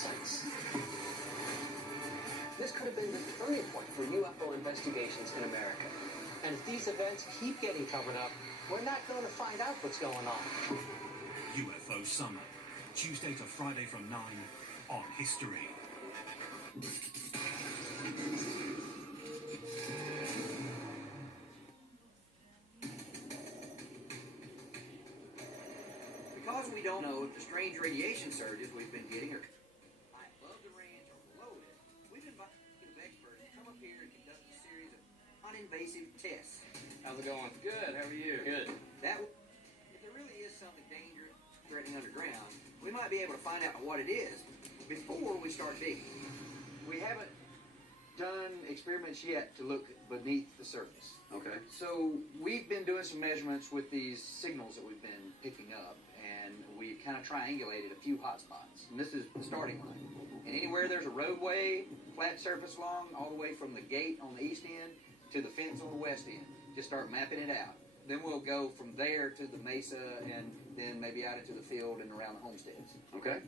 sites. This could have been the turning point for UFO investigations in America. And if these events keep getting covered up, we're not going to find out what's going on. UFO Summer, Tuesday to Friday from 9 on History. Because we don't know if the strange radiation surges we've been getting are above the range or below it, we've invited experts to come up here and conduct a series of uninvasive tests. How's it going? Good. How are you? Good. If there really is something dangerous threatening underground, we might be able to find out what it is before we start digging. We haven't done experiments yet to look beneath the surface. Okay. So we've been doing some measurements with these signals that we've been picking up, and we've kind of triangulated a few hot spots. And this is the starting line. And anywhere there's a roadway, flat surface along, all the way from the gate on the east end to the fence on the west end, just start mapping it out. Then we'll go from there to the mesa and then maybe out into the field and around the homesteads. Okay.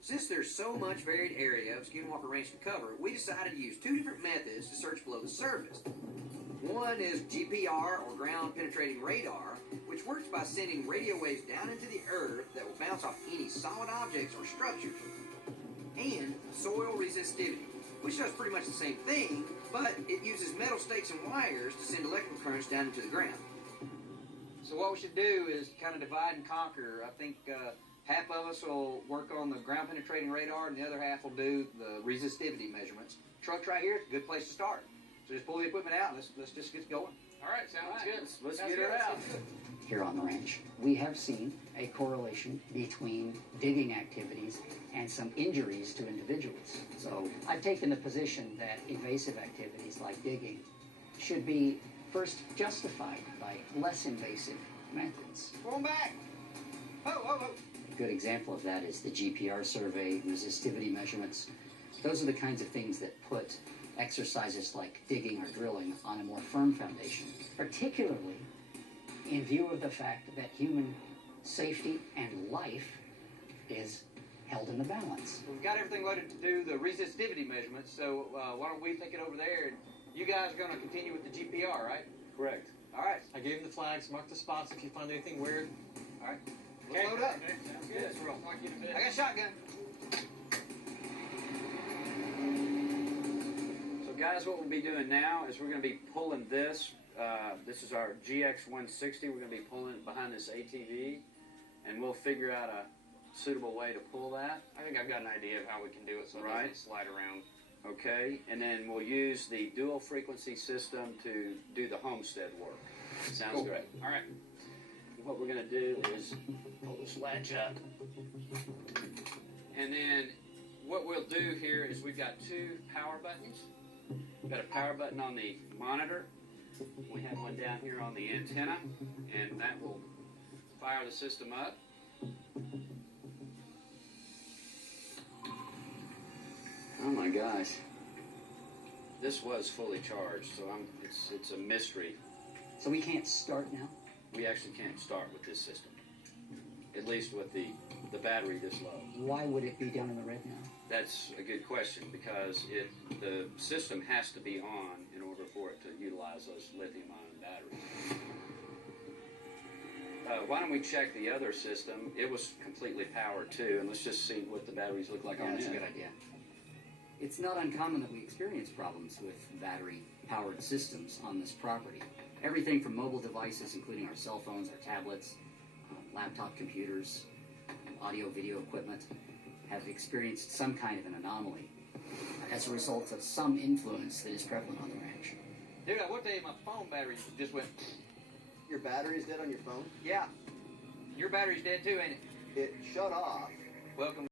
Since there's so much varied area of Skinwalker Ranch to cover, we decided to use two different methods to search below the surface. One is GPR, or ground penetrating radar, which works by sending radio waves down into the earth that will bounce off any solid objects or structures. And soil resistivity, which does pretty much the same thing, but it uses metal stakes and wires to send electrical currents down into the ground. So what we should do is kind of divide and conquer. I think half of us will work on the ground penetrating radar, and the other half will do the resistivity measurements. Truck's right here, it's a good place to start. So just pull the equipment out and let's just get going. All right, sounds good. Let's get her out. Here on the ranch, we have seen a correlation between digging activities and some injuries to individuals. So I've taken the position that invasive activities like digging should be first justified by less invasive methods. Pull them back. A good example of that is the GPR survey, resistivity measurements. Those are the kinds of things that put exercises like digging or drilling on a more firm foundation, particularly in view of the fact that human safety and life is held in the balance. We've got everything loaded to do the resistivity measurements, so why don't we take it over there, and you guys are going to continue with the GPR, right? Correct. All right. I gave him the flags. Mark the spots if you find anything weird. All right. Let's load up. Okay, sounds good. Let's roll. Mark you in a bit. I got a shotgun. So guys, what we'll be doing now is we're going to be pulling this. This is our GX160. We're going to be pulling it behind this ATV, and we'll figure out a suitable way to pull that. I think I've got an idea of how we can do it so it doesn't slide around. Okay, and then we'll use the dual frequency system to do the homestead work. Sounds great. All right. What we're going to do is pull this latch up. And then what we'll do here is we've got two power buttons. We've got a power button on the monitor. We have one down here on the antenna, and that will fire the system up. Oh my gosh. This was fully charged, so it's a mystery. So we can't start now? We actually can't start with this system, at least with the battery this low. Why would it be down in the red now? That's a good question, because the system has to be on in order for it to utilize those lithium-ion batteries. Why don't we check the other system? It was completely powered too, and let's just see what the batteries look like on it. That's a good idea. It's not uncommon that we experience problems with battery-powered systems on this property. Everything from mobile devices, including our cell phones, our tablets, laptop computers, audio-video equipment, have experienced some kind of an anomaly as a result of some influence that is prevalent on the ranch. Dude, one day my phone battery just went. Your battery's dead on your phone? Yeah. Your battery's dead too, ain't it? It shut off. Welcome.